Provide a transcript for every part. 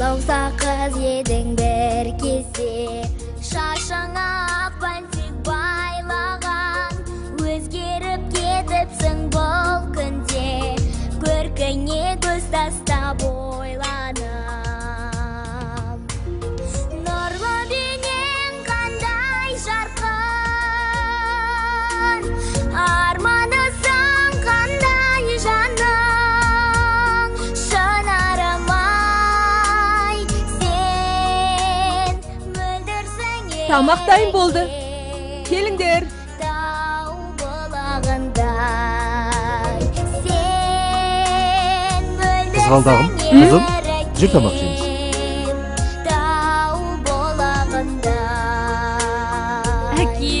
Балау сақыз едің бір кесе, шашыңа ақ бантик байлаған, өзгеріп кетіпсің бұл күнде, көркіңе көз тастап ойланам. Нұрлы денең қандай жарқын, арманысың қандай жаның, шынарым-ай, сен мөлдірсің екен. Тамақ дайын болды. Келіңдер. Тау бұлағындай, сен мөлдірсің Қызғалдағым, қызым, жеп тамақ жейміз. тау бұлағындай. Әке.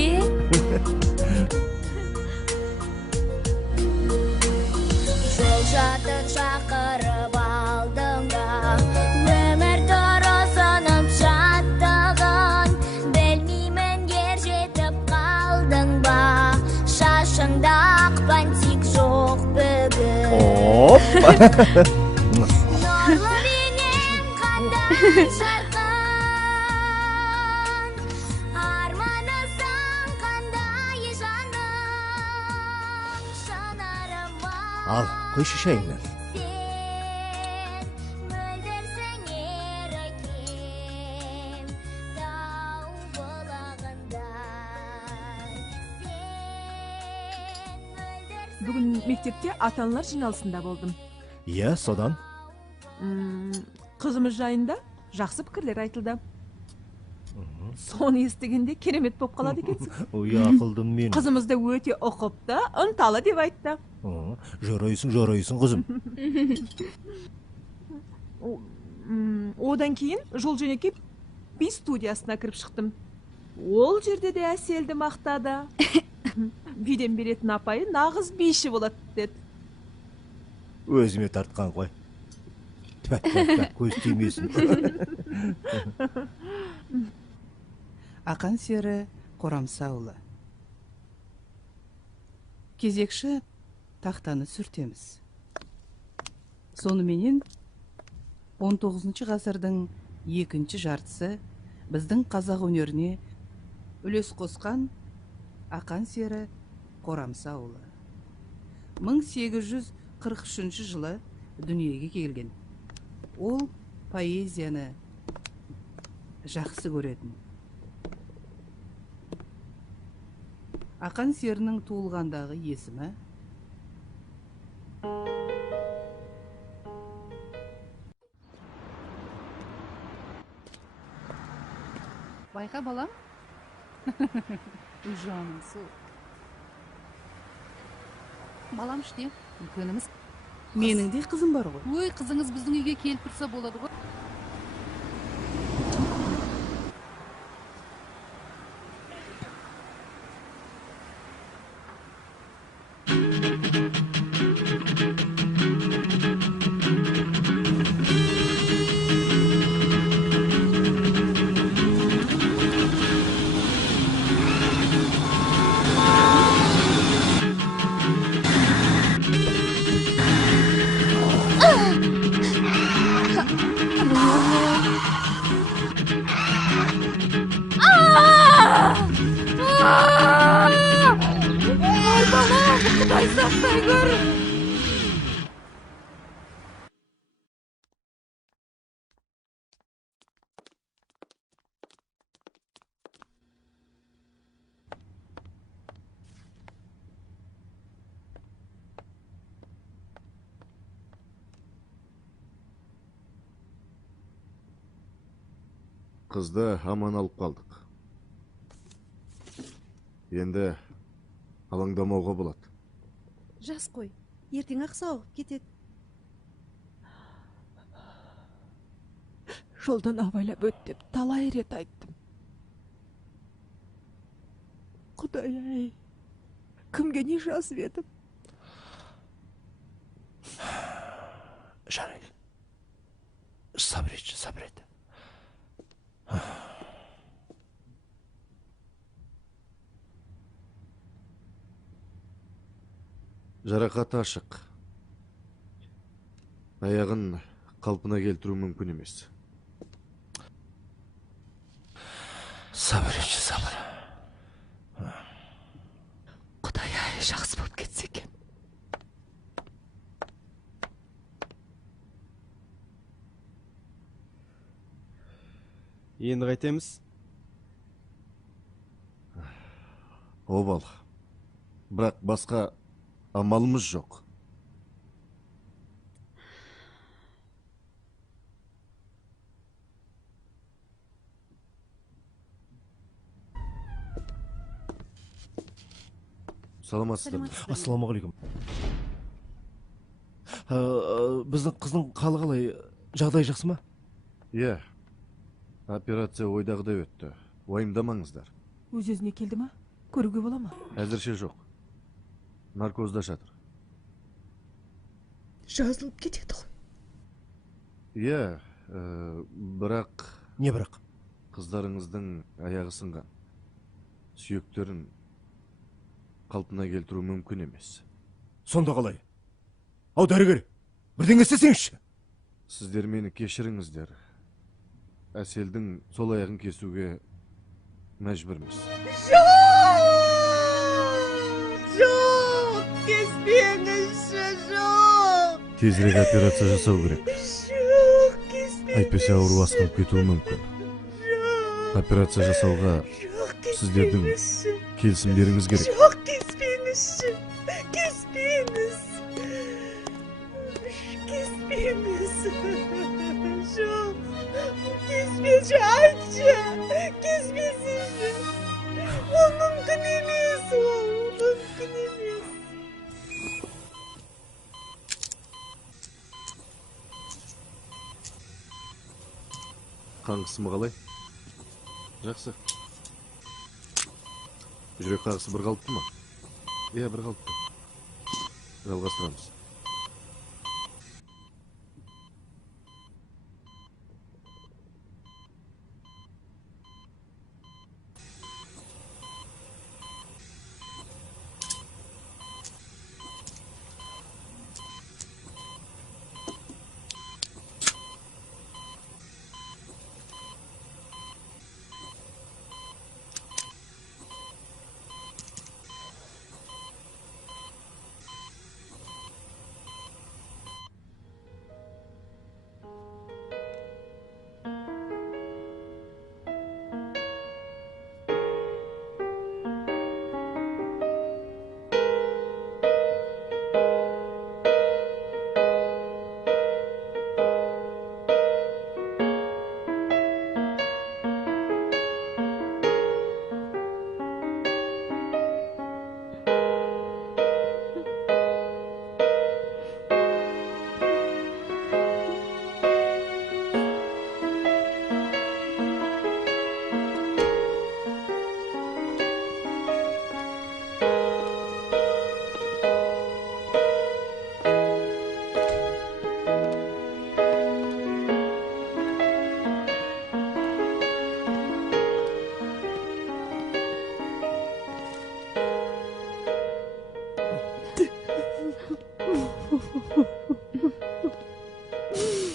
Жол жатыр шақырып алдың ба, өмір тұрысынып жаттығын, білмеймін ер жетіп қалдың ба, шашыңда ақ бантик жоқ бүгін. Оп! Нұрлы денең қандай жарқын, арманысың қандай жаның, шынарым-ай, Ал, қойшы шайыңнан. сен мөлдірсің еркем, тау бұлағындай, сен мөлдірсің. Бүгін мектепте ата-аналар жиналысында болдым. Иә, содан. Қызымыз жайында жақсы пікірлер айтылды. Соны естігенде керемет боп қалады екенсің. Ой, ақылдым мен. Қызымызды өте ұқыпты, ынталы деп айтты. Жарайсың, қызым. Одан кейін жол-жөнекей би студиясына кіріп шықтым. Ол жерде де Әселді мақтады. Биден беретін апайы нағыз биші болады деді. Өзіме тартқан қой. Көз тимесін. Ақан сері Қорамсаұлы. Кезекші тақтаны сүртеміз. Соныменен 19 ғасырдың екінші жартысы біздің қазақ өнеріне үлес қосқан Ақан сері Қорамсаұлы. 1843 жылы дүниеге келген. Ол поэзияны жақсы көретін. Ақан серінің туылғандағы есімі байқа балам. Жаным сол. Балам іште, үлкеніміз. Менің де қызым бар ғой. Ой, қызыңыз біздің үйге келіп тұрса болады ғой. Құдай сақтай көр. Қызды аман алып қалдық. Енді алаңдамауға болады. Жас қой, ертең ақ сауығып кетеді. Жолдан абайлап өт деп талай рет айттым. Құдай-ай, кімге не жазып едім? Жарайды. Сабыр ет. Жарақаты ашық. Аяғын қалпына келтіру мүмкін емес. Сабыр ечі, сабыр. Құдай ай жақсы болып кетсе екен. Енді қайтеміз? Обал. Бірақ басқа амалымыз жоқ. Саламатсыздар. Ассаламағалейкум. Біздің қыздың қалы қалай? Жағдай жақсы ма? Иә. Операция ойдағыдай өтті. Уайымдамаңыздар. Өз-өзіне келді ма? Көруге бола ма? Әзірше жоқ. Наркозда жатыр. Жазылып кетеді ғой. Иә, бірақ Не бірақ? қыздарыңыздың аяғы сынған. Сүйектерін қалпына келтіру мүмкін емес. Сонда қалай? Ау, дәрігер, бірдеңе істесеңізші. Сіздер мені кешіріңіздер. Әселдің сол аяғын кесуге мәжбүрміз. Жоқ, кеспеңізші, жоқ. Тезірек операция жасау керек. Жоқ, кеспеңізші. Әйтпесе ауру асқынып кетуі мүмкін. Операция жасауға сіздердің келісімдеріңіз керек. Жоқ, кеспеңізші. Кеспеңіз. Кеспеңіз. Жоқ. Кеспеші, айтшы. Кеспесінші. Ол мүмкін емес, ол мүмкін емес. Қан қысымы қалай? Жақсы. Жүрек қағысы бір қалыпты ма? Иә, бір қалыпты. Жалғастырамыз.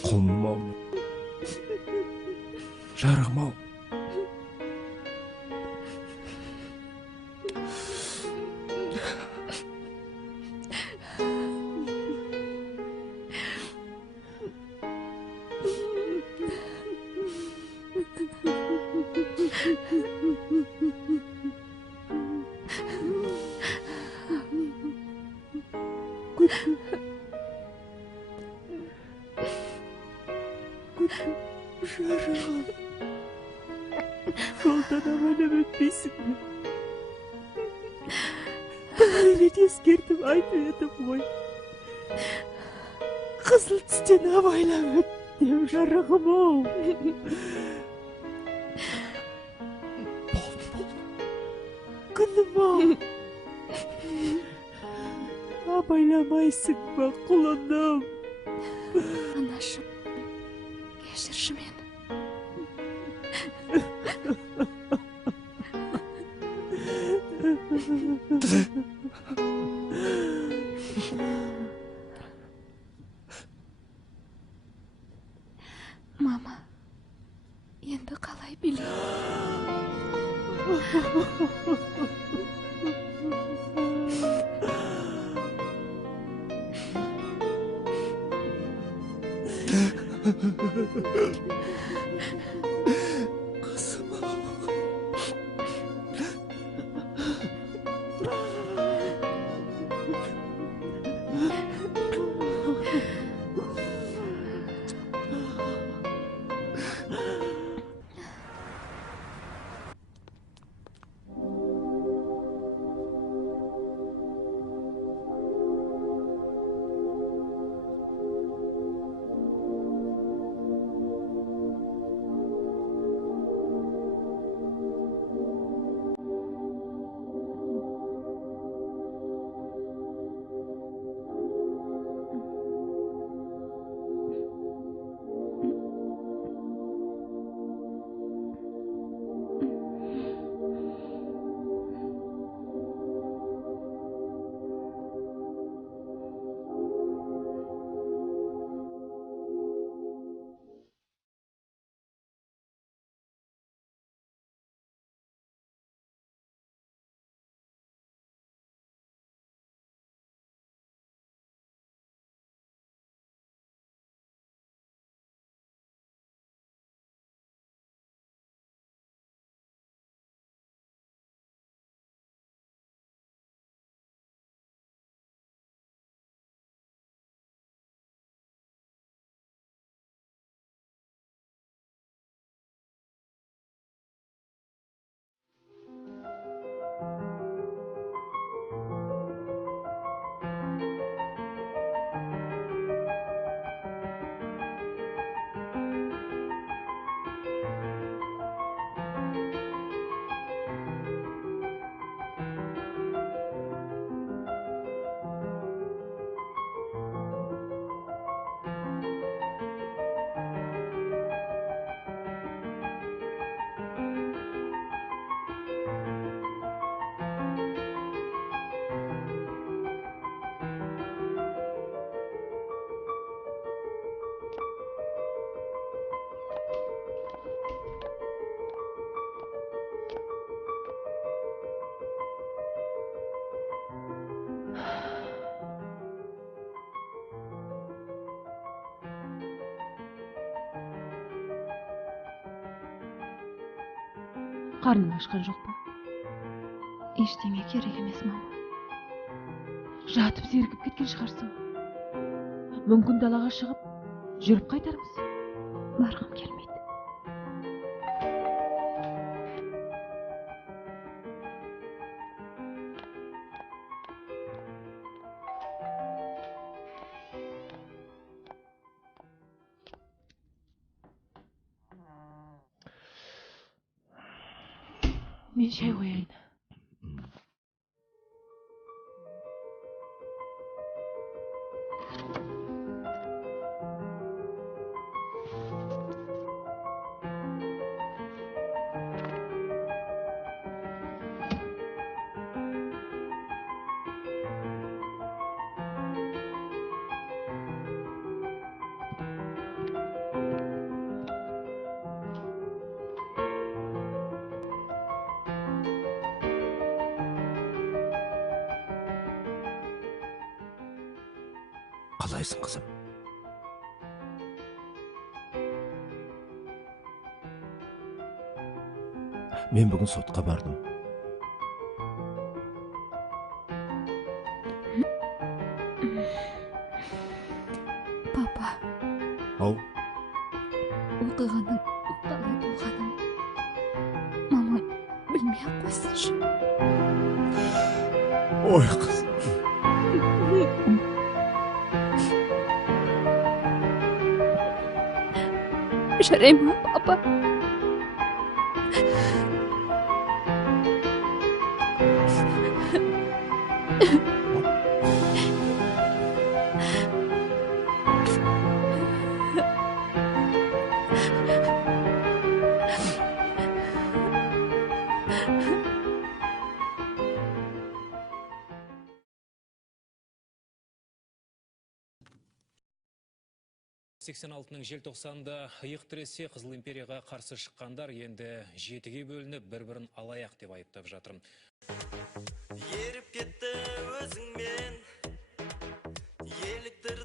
Құлмау. Жарығым-ау. Жарығым. Жолдан аман өтпейсің бе? Талай рет ескертіп айтып едім ғой. Қызыл түстен абайлап өт деп, жарығым-ау. Күнім-ау. Абайламайсың ба, құлыным? Анашым, кешірші мені. Мама, енді қалай билеймін? Qarның ашқан жоқ па? Ештеме керек емес, мама. Жатып зерігіп кеткен шығарсың. Мүмкін далаға шығып, жүріп қайтармыз. Барғым келмейді. Мен шай қояйын. Қалайсың, қызым? Мен бүгін сотқа бардым. Папа, Ау, оқиғаның қалай болғанын мамам білмей-ақ қойсыншы. ой қыз. Жарай ма, папа? 86-ның желтоқсанында иық тіресе Қызыл империяға қарсы шыққандар енді 7-ге бөлініп бір-бірін алаяқ деп айыптап жатыр. Еріп кетті өзіңмен, еліктір.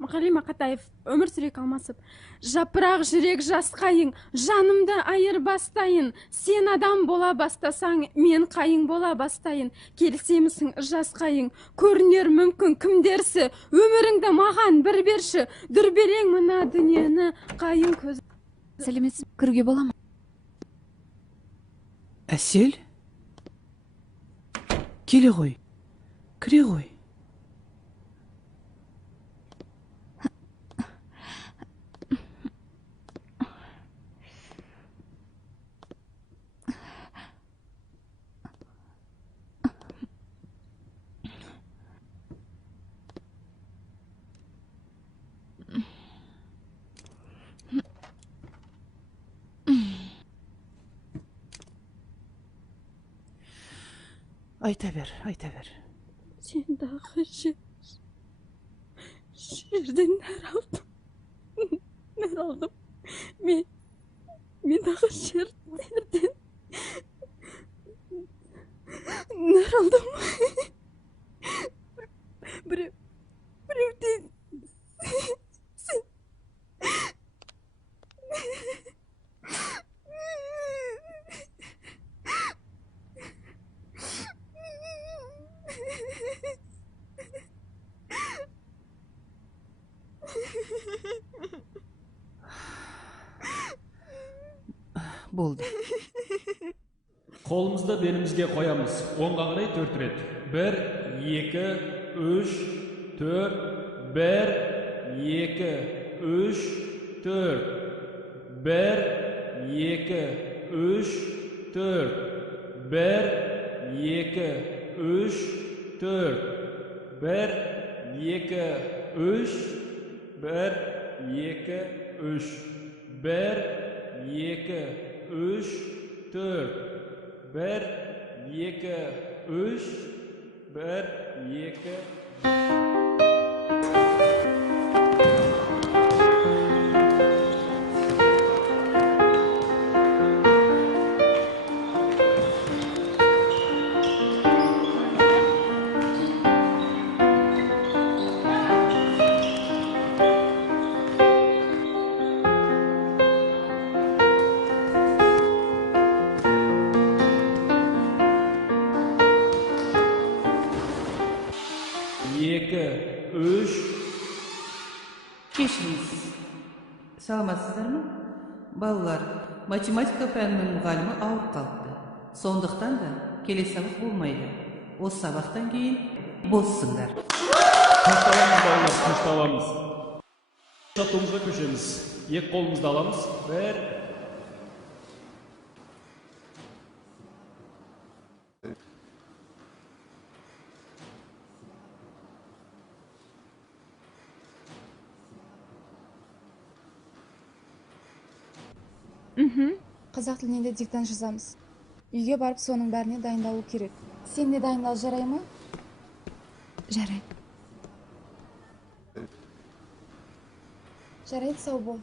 Мақали Мақатаев, өмір сүрек алмасып, жапырақ жүрек жасқайың, жанымды айырбастайын, сен адам бола бастасаң, мен қайың бола бастайын, келісемісің жасқайың, көрінер мүмкін кімдерсі, өміріңді маған бір берші, дүрбелең мына дүниені қайың көз. Сәлеметсіз, кіруге бола ма? Әсел? Келе ғой, кіре ғой. Айта бер. Сен дағы жерден нәр алдым. Мен дағы жерден нәр алдым. Біреуден Болды. Қолымызды белімізге қоямыз. Оңға қарай 4 рет. 1, 2, 3, 4. 1, 2, 3, 4. 1, 2, 3, 4. 1, 2, 3, 4. 1, 2, 3. 1, 2, 3. 1, 2, 3, 4. 1, 2, 3. 1, 2. Кешіріңіз. Саламатсыздар ма? Балалар, математика пәнінің мұғалімі ауырып қалыпты. Сондықтан да келесі сабақ болмайды. Осы сабақтан кейін боссыңдар. Тынышталамыз балалар, тынышталамыз. Шатуымызға көшеміз. Екі қолымызды аламыз. 1. Қазақ тілінде диктант жазамыз. Үйге барып соның бәріне дайындалу керек. Сен де дайындал, жарай ма? Жарайды. Жарайды, сау бол.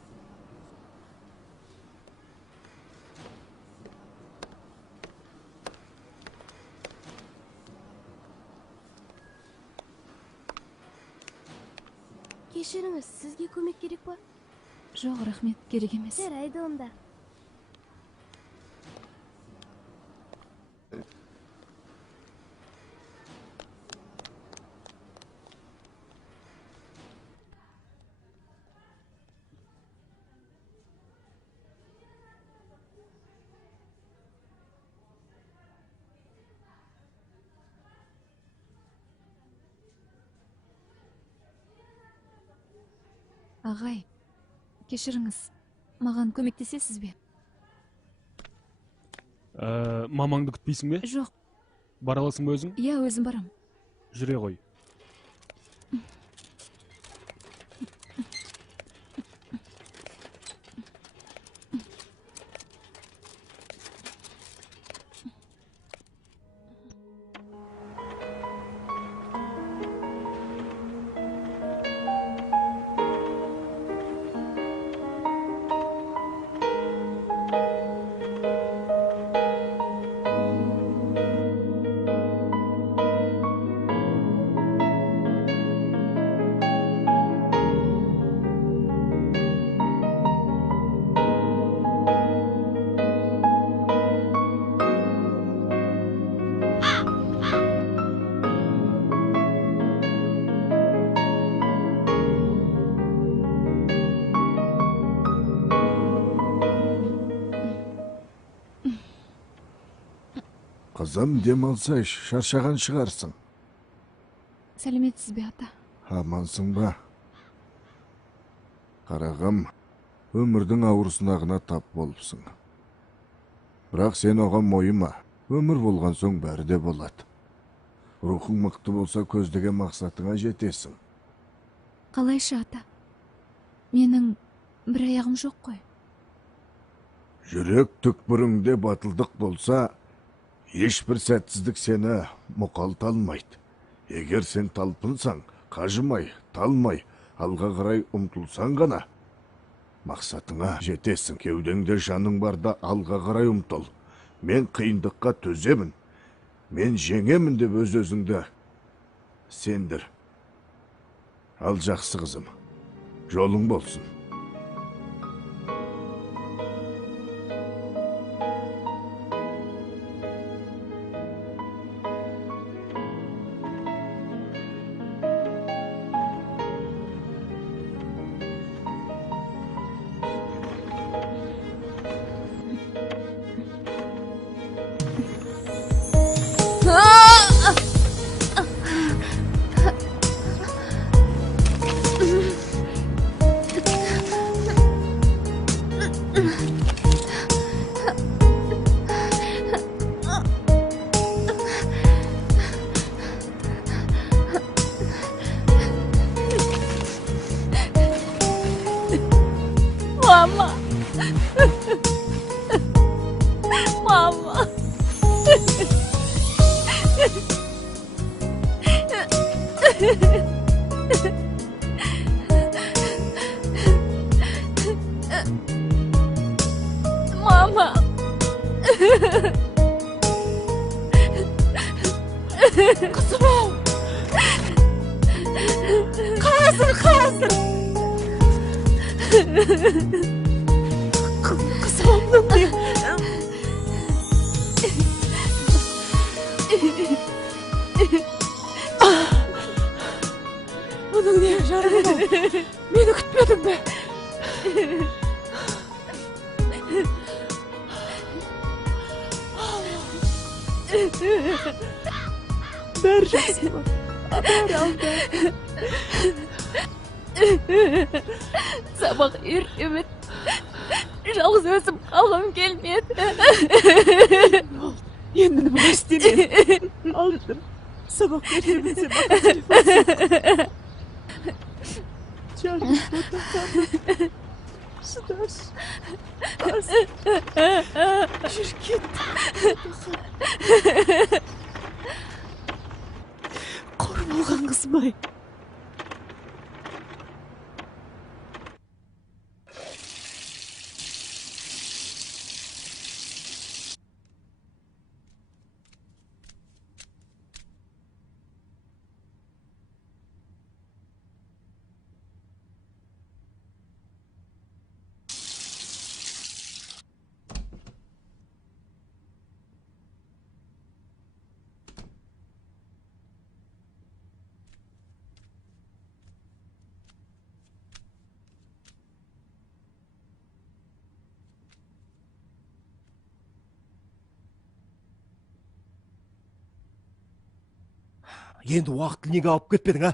Кешіріңіз, сізге көмек керек па? Жоқ, рахмет, керек емес. Жарайды онда. Ағай, кешіріңіз, маған көмектесесіз бе? Мамаңды күтпейсің бе? Жоқ. Бара аласың ба өзің? Иә, өзім барам. Жүре ғой. Қызым, демалсайш, шаршаған шығарсың. Сәлеметсіз бе, ата? Амансың ба? Қарағым, өмірдің ауыр сынағына тап болыпсың. Бірақ сен оған мойыма, өмір болған соң бәрі де болады. Рухың мықты болса көздеген мақсатыңа жетесің. Қалайша, ата? Менің бір аяғым жоқ қой. Жүрек түкпіріңде батылдық болса, ешбір сәтсіздік сені мұқалта алмайды. Егер сен талпынсаң, қажымай, талмай, алға қарай ұмтылсаң ғана, мақсатыңа жетесің. Кеудеңде жаның барда алға қарай ұмтыл. Мен қиындыққа төземін, мен жеңемін деп өз-өзіңді сендір. Ал жақсы қызым, жолың болсын. Mama. Kızım. Kızım. Kızım ablam diyor. Onun niye canım? Beni kütmedin be. Berceksin bak. Haber al be. Sabah ertemiz жалғыз өзім қалғым келмеді. Енді нема істеме. Алдыр. Сабақ беремін бақы. Canım burada. Şıdaş. Şirket. Korum olgan kızmay. Енді уақытты неге алып кетпедің, а?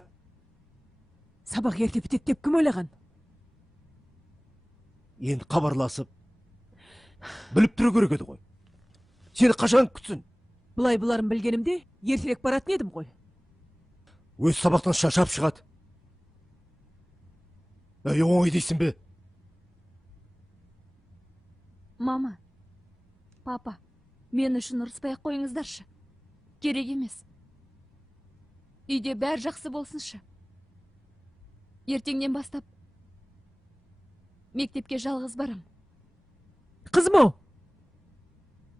Сабақ ерте бітеді деп кім ойлаған? Енді хабарласып, біліп тұру керек еді ғой. Сені қашан күтсін? Бұлай бұларын білгенімде, ертерек баратын едім ғой. Өз сабақтан шаршап шығады. Оңай дейсің бе? Мама, папа, мен үшін ұрыспай-ақ қойыңыздаршы. Керек емес. Үйде бәр жақсы болсыншы. Ертеңнен бастап мектепке жалғыз барам. Қызым ау?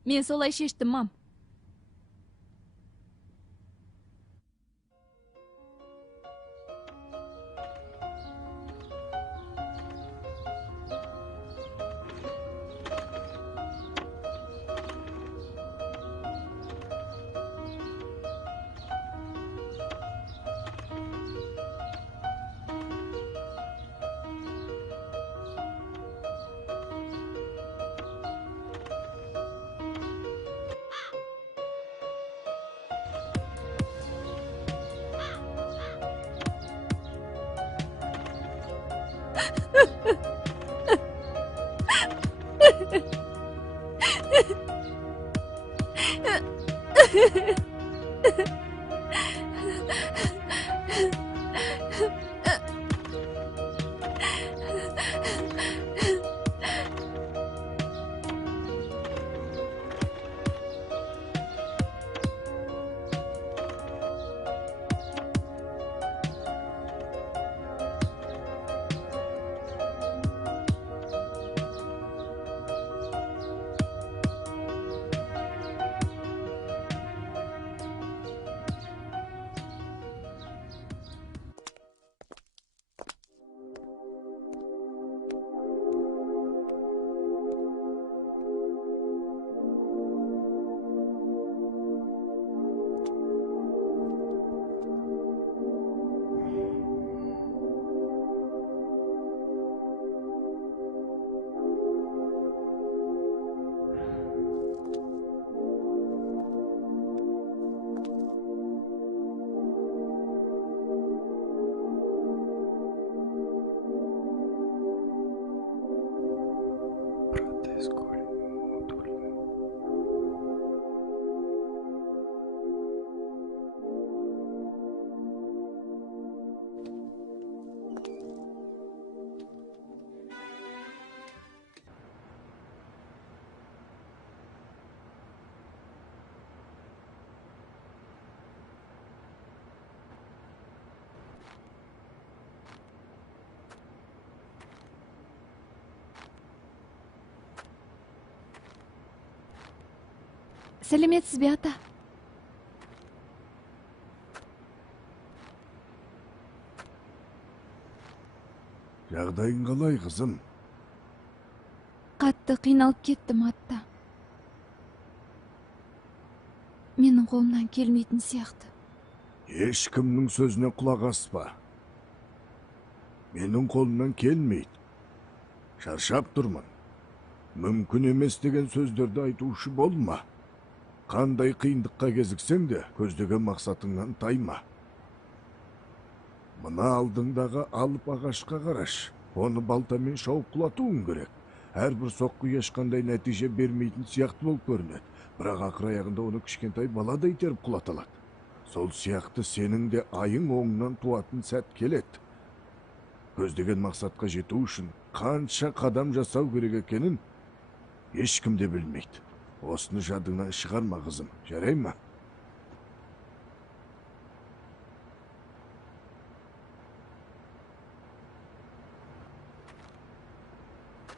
Мен солай шештім, мам. сәлеметсіз бе ата? Жағдайың қалай, қызым? Қатты қиналып кеттім, ата. Менің қолымнан келмейтін сияқты. Ешкімнің сөзіне құлақ аспа. Менің қолымнан келмейді. Шаршап тұрмын. Мүмкін емес деген сөздерді айтушы болма. Қандай қиындыққа кезіксең де, көздеген мақсатыңнан тайма. Мына алдыңдағы алып ағашқа қараш. Оны балтамен шауып құлатуың керек. Әрбір соққы ешқандай нәтиже бермейтін сияқты болып көрінеді. Бірақ ақыр аяғында оны кішкентай баладай теріп құлата алады. Сол сияқты сенің де айың оңынан туатын сәт келеді. Көздеген мақсатқа жету үшін қанша қадам жасау керек екенін ешкім де білмейді. Осыны жадыңнан шығарма, қызым, жарай ма?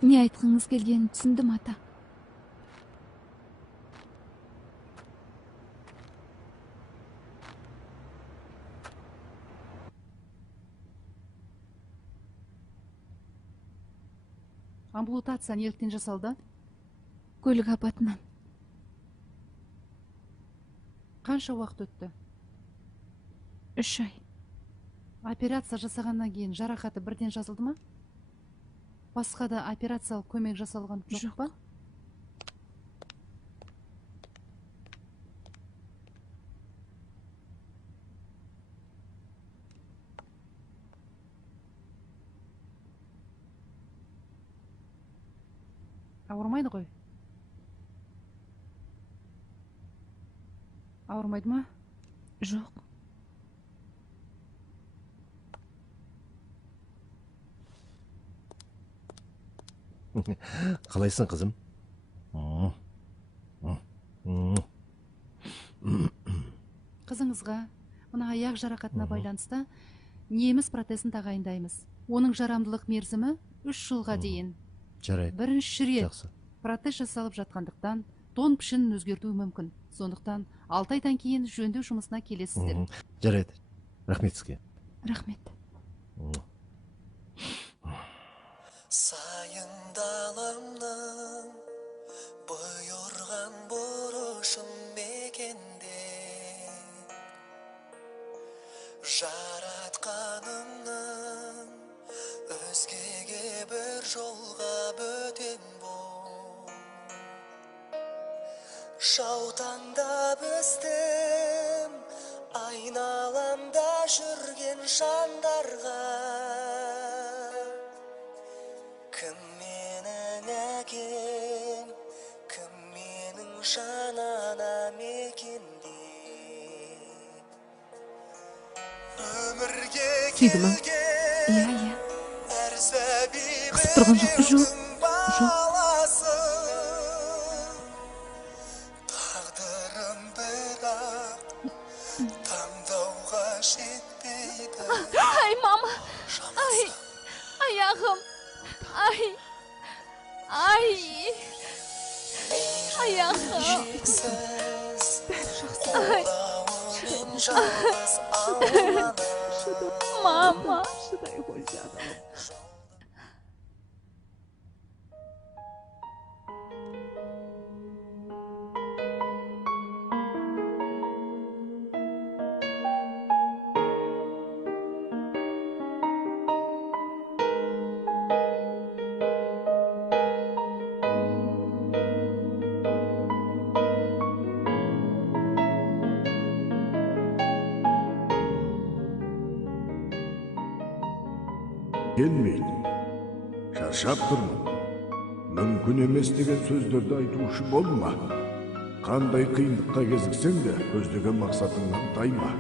Не айтқыңыз келгенін түсіндім, ата. Ампутация неліктен жасалды? Көлік апатынан. Қанша уақыт өтті? 3 ай. Операция жасағаннан кейін жарақаты бірден жазылды ма? Басқа да операциялық көмек жасалған жоқ па? Ауырмайды ғой? Ауырмайды ма? Жоқ. Қалайсың, қызым? Қызыңызға мына аяқ жарақатына байланысты неміс протезін тағайындаймыз. Оның жарамдылық мерзімі 3 жылға дейін. Жарайды. Бірінші рет Жақсы. протез жасалып жатқандықтан тон пішінін өзгертуі мүмкін. Сондықтан 6 айдан кейін жөндеу жұмысына келесіздер. Жарайды. Рахмет сізге. Рахмет. Сайын даламның бұйырған бұрышын мекенде жаратқанымның өзгеге бір жолға бөтен бол жаутаңдап өстім айналамда жүрген жандарға кім менің әкем кім менің жан анам екенде өмірге Сүйді ма? Иә, иә. Қысып тұрған жоқ па? Жоқ. тағдырым бірақ таңдауға жетпейді Ай, мама! Ай! Аяғым! Ай! Ай! Аяғым! Ай! Мама! Келмейді. Шаршап тұрмын. Мүмкін емес деген сөздерді айтушы болма. Қандай қиындыққа кезіксең де, көздеген мақсатыңнан тайма.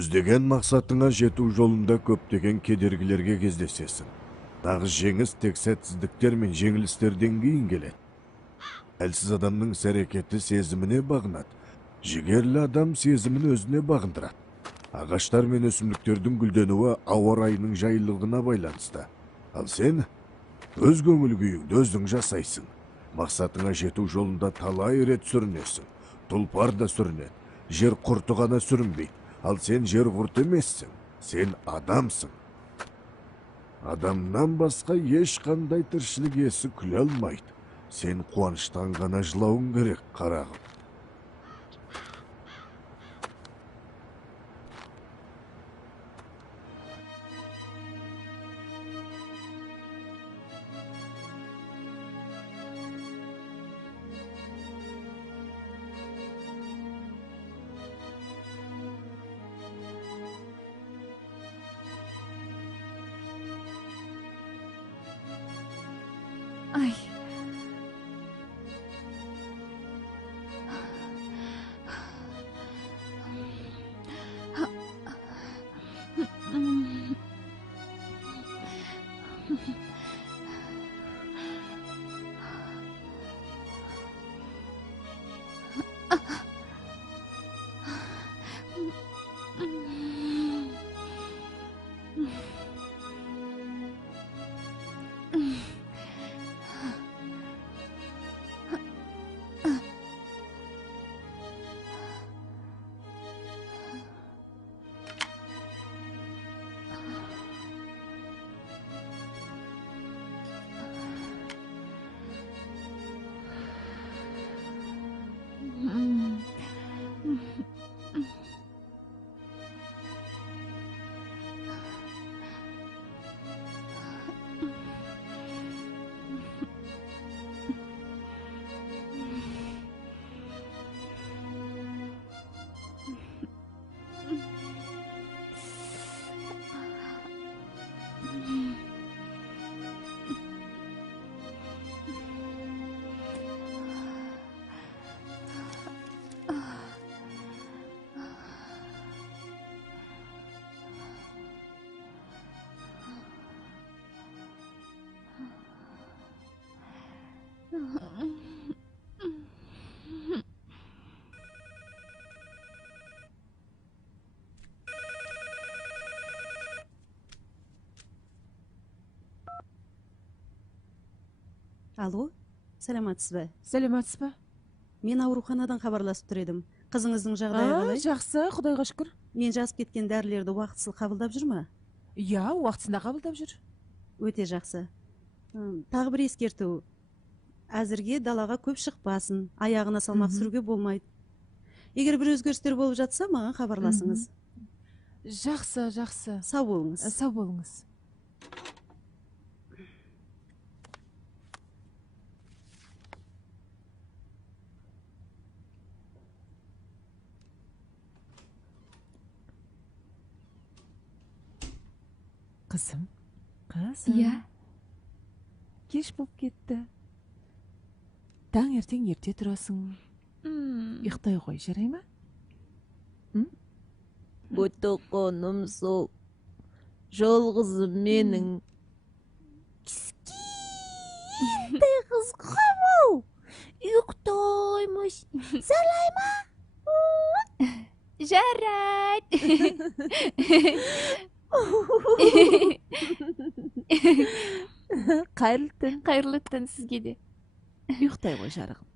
көздеген мақсатыңа жету жолында көптеген кедергілерге кездесесің. Нағыз жеңіс тек сәтсіздіктер мен жеңілістерден кейін келеді. Әлсіз адамның іс-әрекеті сезіміне бағынады. Жігерлі адам сезімін өзіне бағындырады. Ағаштар мен өсімдіктердің гүлденуі ауа райының жайлылығына байланысты. Ал сен өз көңіл күйіңді өзің жасайсың. Мақсатыңа жету жолында талай рет сүрінесің. Тұлпар да сүрінеді. Жер құрты ғана сүрінбейді. Ал сен жер құрты емессің. Сен адамсың. Адамнан басқа ешқандай тіршілік иесі күле алмайды. Сен қуаныштан ғана жылауың керек, қарағым. Ай. Алло, саламатсыз ба? Сәлеметсіз ба? Мен ауруханадан хабарласып тұр едім. Қызыңыздың жағдайы қалай? Жақсы, Құдайға шүкір. Мен жазып кеткен дәрілерді уақытысыз қабылдап жүр ма? Иә, уақытысында қабылдап жүр. Өте жақсы. Тағы бір ескерту. Әзірге далаға көп шықпасын, аяғына салмақ сүруге болмайды. Егер бір өзгерістер болып жатса, маған хабарласыңыз. Жақсы, жақсы. Сау болыңыз. Сау болыңыз. Қызым, қызым. Иә. Кеш болып кетті. Таңертең ерте тұрасың. Ұйықтай ғой, жарай ма? Бұтықоным сол. Жолғызым менің. Кішкентай қыз қамыл. Ұйықтаймыз. Жарай ма? Жарайды. Қайырлы түн сізге де. ұйықтай ғой, жарығым.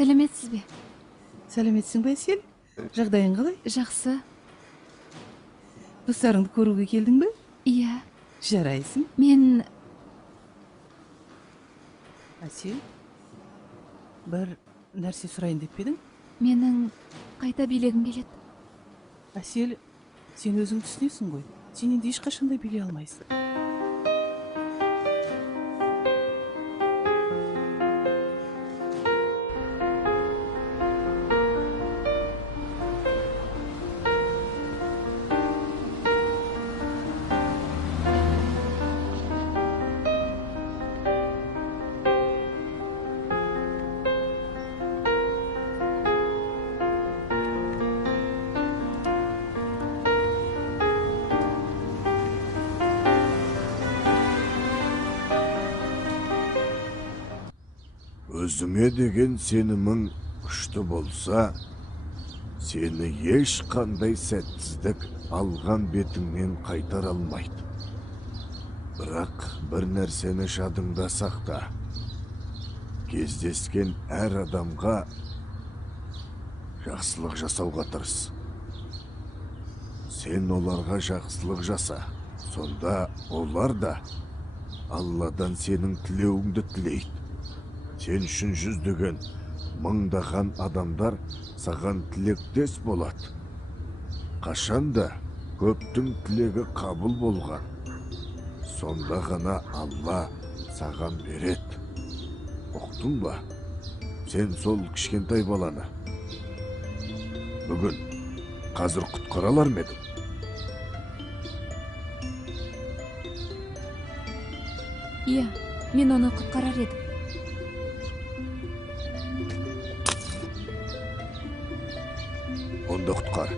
Сәлеметсіз бе? Сәлеметсің бе Әсел? Жағдайың қалай? Жақсы. Достарыңды көруге келдің бе? Иә. Жарайсың. Мен... Әсел, бір нәрсе сұрайын деп пе едің? Менің қайта билегім келеді. Әсел, сен өзің түсінесің ғой. Сен енді ешқашанда билей алмайсың. Өзіңе деген сенімің күшті болса, сені ешқандай сәтсіздік алған бетіңнен қайтар алмайды. Бірақ бір нәрсені жадыңда сақта. Кездескен әр адамға жақсылық жасауға тырыс. Сен оларға жақсылық жаса, сонда олар да Алладан сенің тілеуіңді тілейді. Сен үшін жүздеген, мыңдаған адамдар саған тілектес болады. Қашанда көптің тілегі қабыл болған. Сонда ғана Алла саған береді. Ұқтың ба? Сен сол кішкентай баланы бүгін қазір құтқара алар ма едің? Иә, мен оны құтқарар едім. Онда құтқар.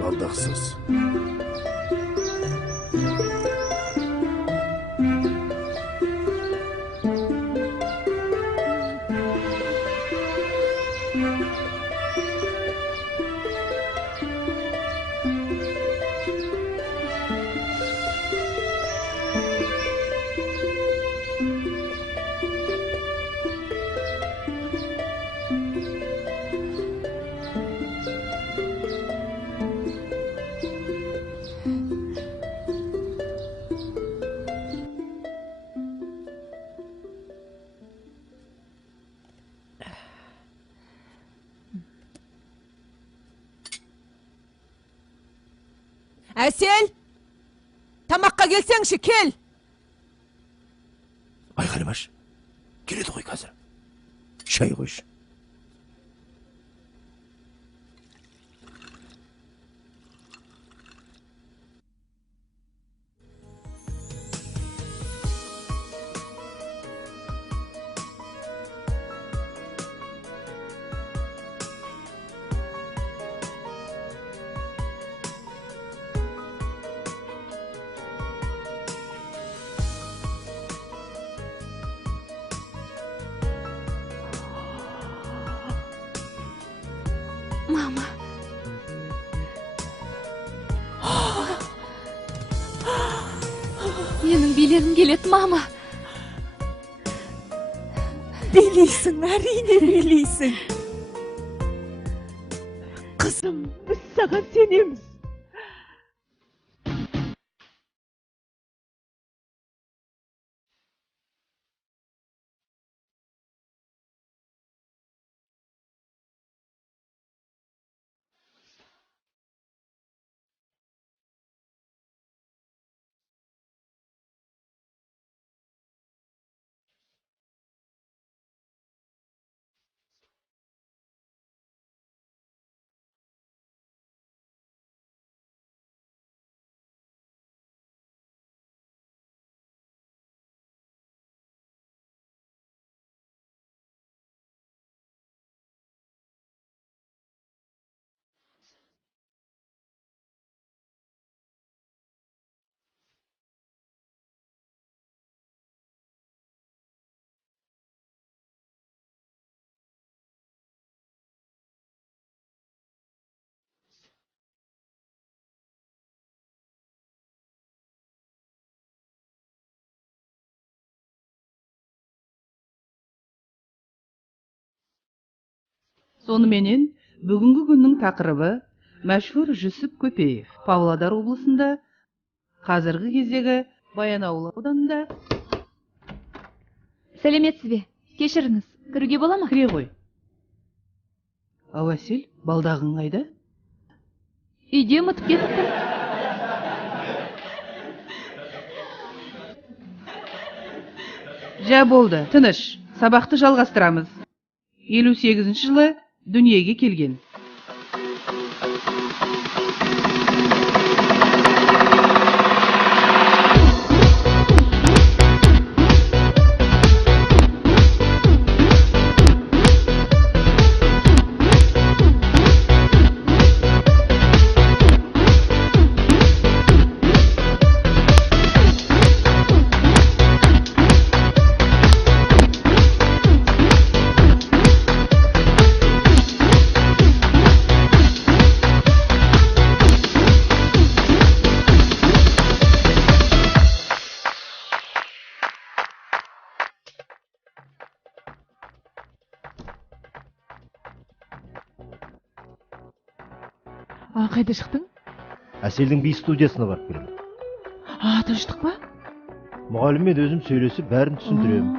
Бардақсыз. Әсел! Тамаққа келсеңші, кел! Айқайламаш. Келеді ғой қазір. Шай қойшы. кечиргим келет, мама. Билейсің, әрине билейсің. Қызым, біз саған сенеміз. Сонымен бүгінгі күннің тақырыбы мәшһүр Жүсіп Көпеев. Павлодар облысында, қазіргі кездегі Баянауыл ауданында. Сәлеметсіз бе? Кешіріңіз, кіруге бола ма? Кіре ғой. Василь, балдағың қайда? Үйде ұмытып кетіпті. Жә болды, тыныш. Сабақты жалғастырамыз. 58 жылы дүниеге келген. Қайда шықтың? Әселдің би студиясына барып келдім. Тыныштық па? Мұғаліммен өзім сөйлесіп бәрін түсіндіремін.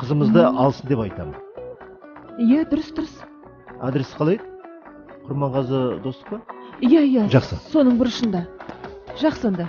Қызымызды алсын деп айтамын. Иә, дұрыс. Адрес қалай еді? Құрманғазы достық па? Иә. Жақсы. Соның бұрышында. Жақсы онда.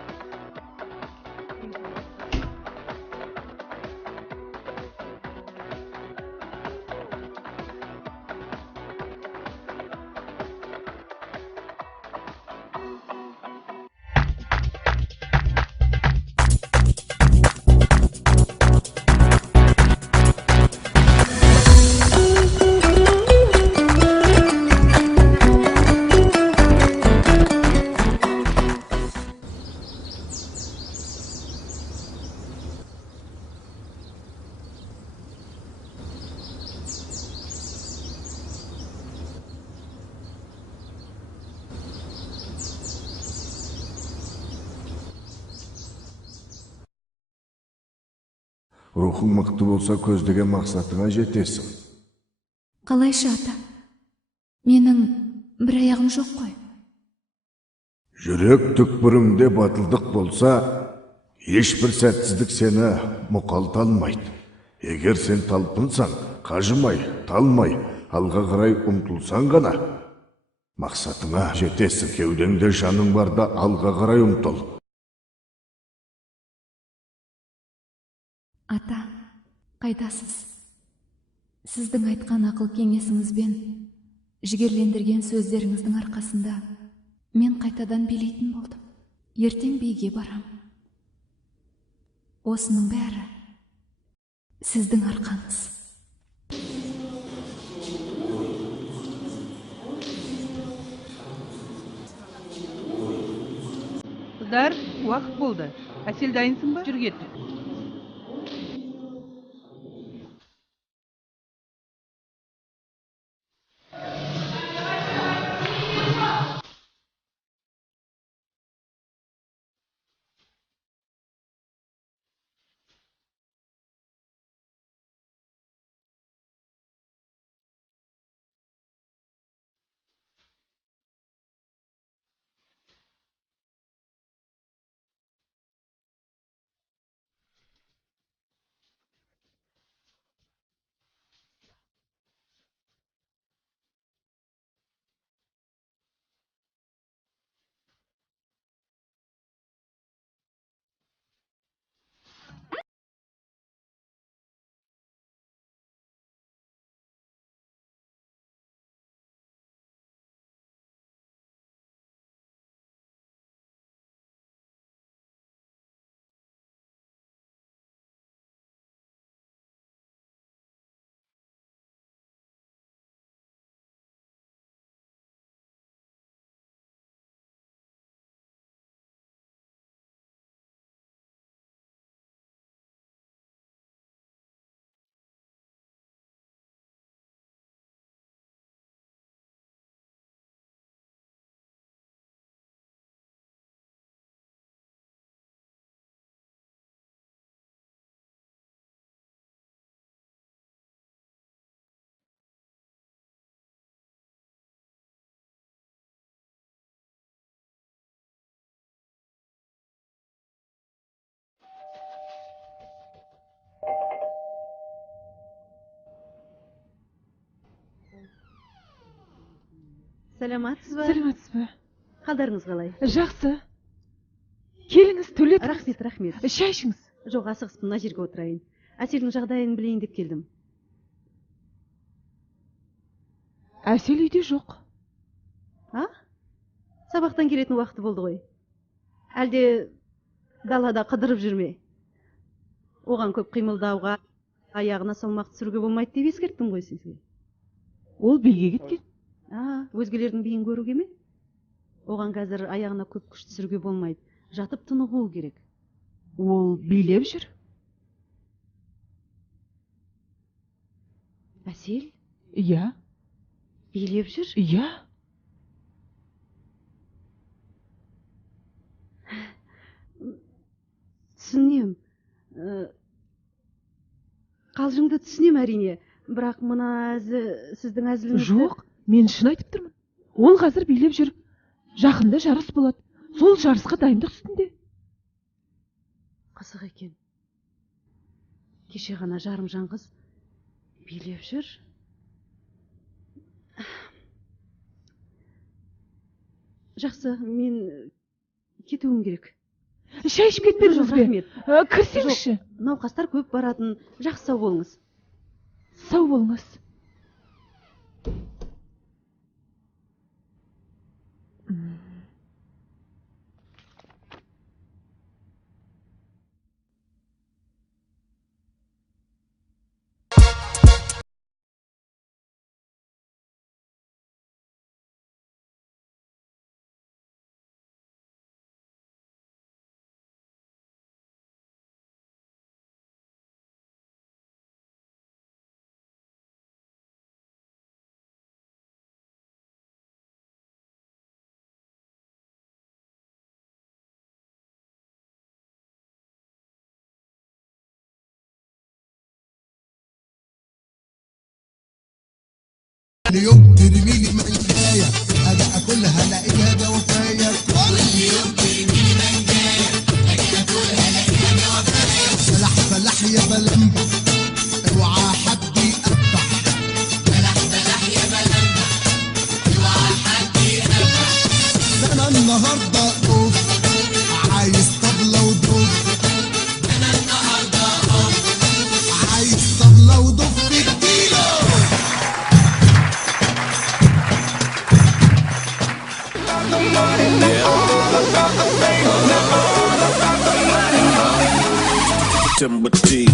Рухың мықты болса, көздеген мақсатыңа жетесің. Қалайша ата? Менің бір аяғым жоқ қой. Жүрек түкпіріңде батылдық болса, ешбір сәтсіздік сені мұқалта алмайды. Егер сен талпынсаң, қажымай, талмай, алға қарай ұмтылсаң ғана, мақсатыңа жетесің. Кеудеңде жаның барда алға қарай ұмтыл. Ата, қайдасыз? Сіздің айтқан ақыл кеңесіңізбен, жігерлендірген сөздеріңіздің арқасында мен қайтадан билейтін болдым. Ертең биге барам. Осының бәрі сіздің арқаңыз. Қыздар, уақыт болды. Әсел дайынсың ба? Жүр кеттік. саламатсыз ба? Саламатсыз ба? Қалдарыңыз қалай? Жақсы. Келіңіз, төлетіңіз. Рахмет, рахмет. Шай ішіңіз. Жоқ, асығыспын, мына жерге отырайын. Әселдің жағдайын білейін деп келдім. Әсел үйде жоқ. А? Сабақтан келетін уақыты болды ғой. Әлде далада қыдырып жүрме? Оған көп қимылдауға, аяғына салмақ түсіруге болмайды деп ескерттім ғой сізге. Ол биге кеткен. Өзгелердің биін көруге ме? Оған қазір аяғына көп күш түсіруге болмайды. Жатып тынығуы керек. Ол билеп жүр. Әсел? Иә. Билеп жүр? Иә. Түсінем. Қалжыңды түсінем әрине. Бірақ мына сіздің әзіліңізді... Жоқ, мен шын айтып тұрмын. Ол қазір билеп жүр. Жақында жарыс болады. Сол жарысқа дайындық үстінде. Қызық екен. Кеше ғана жарым жаңғыз билеп жүр. Жақсы, мен кетуім керек. Шай ішіп кетпедіңіз бе? Кірсеңізші. Науқастар көп баратын. Жақсы, сау болыңыз. Сау болыңыз. اليوم ترميلي منجاية أجي أكلها ألاقيها جوافية كل يوم ترميلي منجاية أجي أكلها ألاقيها جوافية فلاح فلاح يا بلمبة اوعى حد يقطع فلاح فلاح يا بلمبة اوعى حد يقطع ده أنا النهاردة أوف عايز طبلة ودوف ده أنا النهاردة أوف عايز طبلة ودوف اديله Timber T.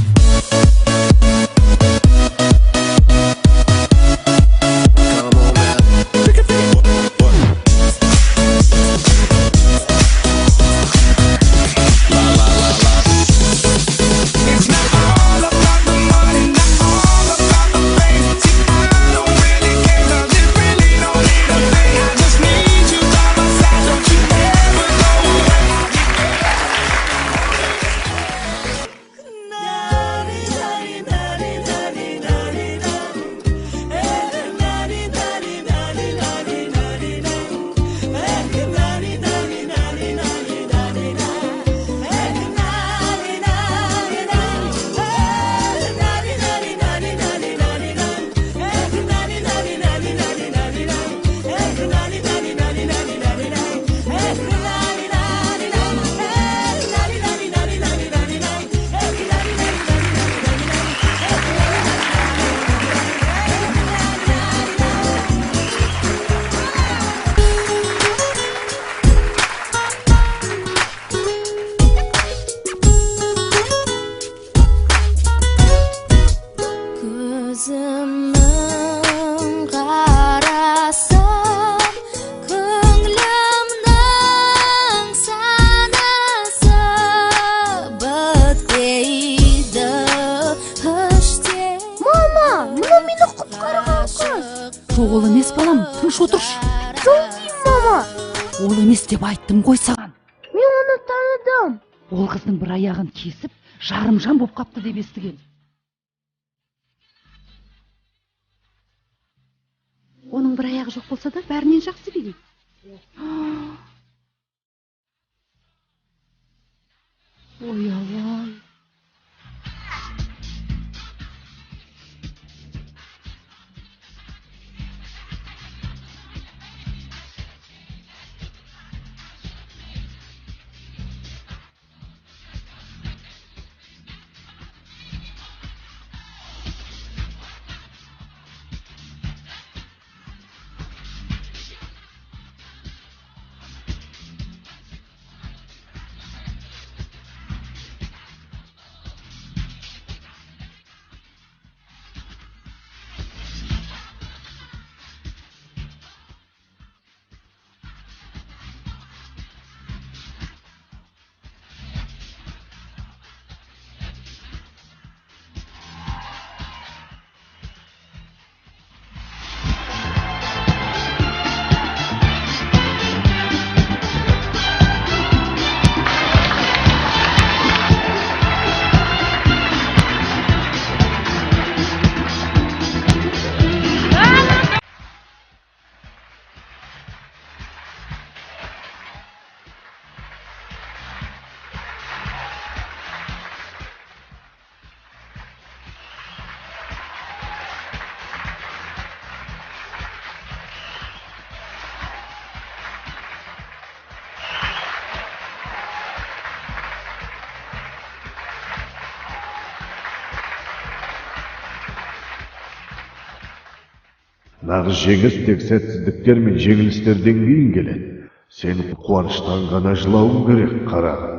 Ол емес балам, тыныш отыршы. Сол деймін, мама. Ол емес деп айттым ғой саған. Мен оны таныдым. Ол қыздың бір аяғын кесіп, жарымжан боп қапты деп естіген. Оның бір аяғы жоқ болса да, бәрінен жақсы билейді. Ой, алай. Нағыз жеңіс тек сәтсіздіктер мен жеңілістерден кейін келеді. Сен қуаныштан ғана жылауың керек, қарағым.